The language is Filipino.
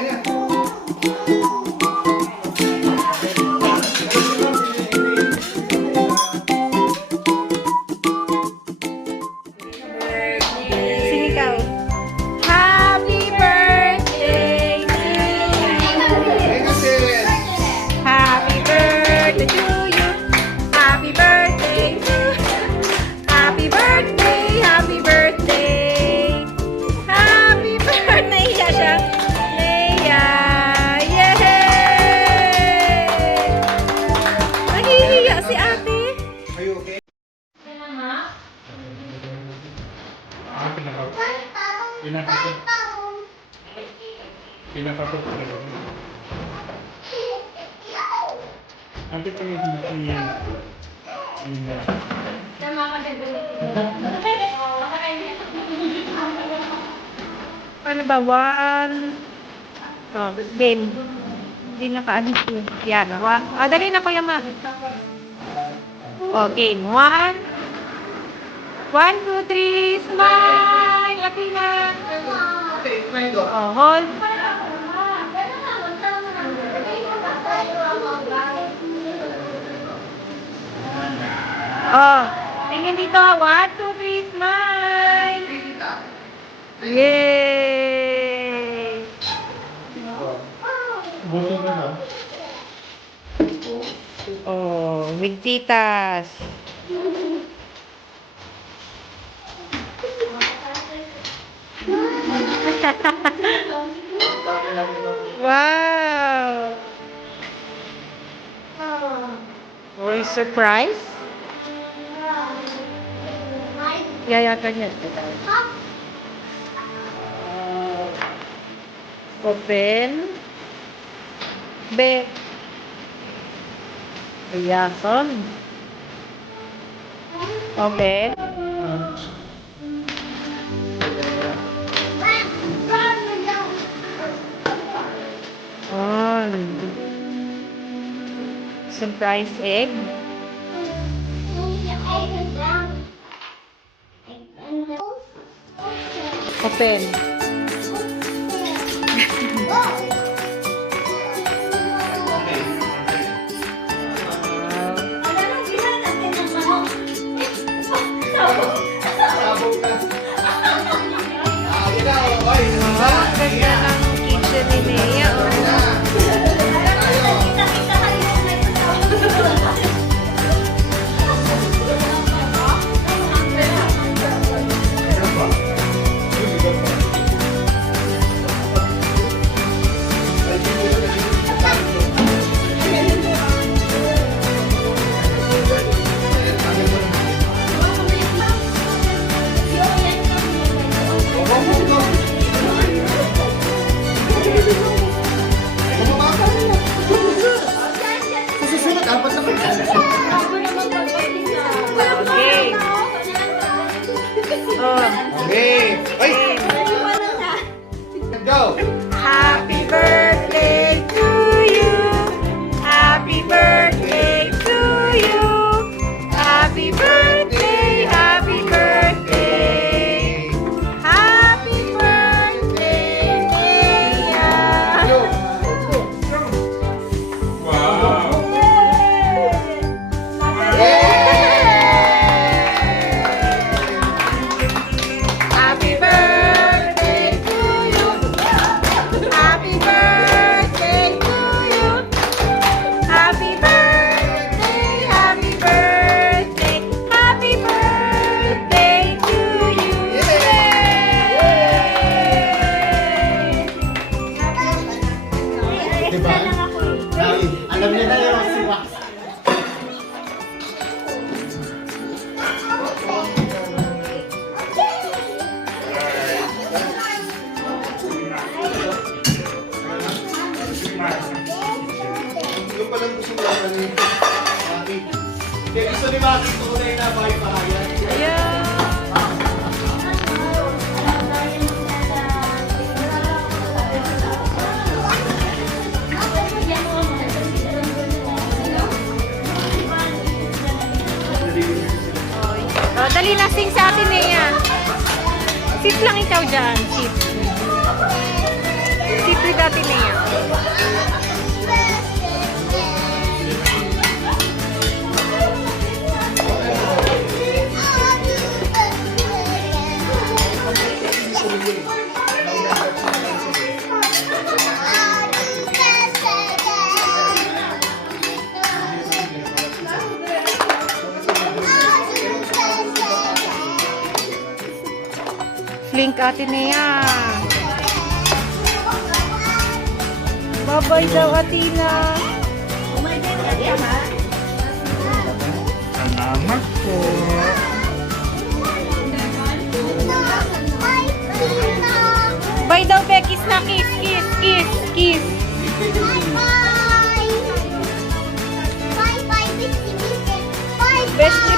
Sing ikaw. Happy birthday to you. Happy birthday to you. Happy birthday to Happy birthday, happy birthday. Happy birthday. Naiya siya. Naiya. Yay! Nahihiya si ate. Are you okay? Nanti pengen ini. Ano ba? One. Oh, game. Hindi naka-ano siya. Yan. Dali na Kuya Ma. Okay. 1, 2, 3. Smile! Latina. Oh, hold. Oh, tingin dito. 1, 2, 3. Smile! Yay! Buti na ha. Oh, with titas. Wow! Oh, surprise? Yayakan niya. Open. Be. Yayakan. Open. On. Surprise egg. Open. Sabog na. Ganda ng kitchen ni Nea. Susunod, apat na Okay. Oh. Okay. Ay! Go! Happy birthday to you. Happy birthday to you. Happy birthday, happy birthday. Happy birthday, Nea. Wow. Happy birthday to you. Happy birthday to you. Happy birthday, happy birthday. Happy birthday to you. Yay! Diba? Alam niya na yung si Wax. Yung palang gusto mo lang ni Maki. Kaya gusto ni Maki tunay na bahay pahayan. Ayan. Oh, dali na sing sa atin Nea. Sit lang ikaw dyan. Sit. Sit with atin Nea. Ate Nea. Bye-bye daw, Atina. Salamat po. Bye daw, Be. Kiss na, kiss, kiss, kiss, kiss. Best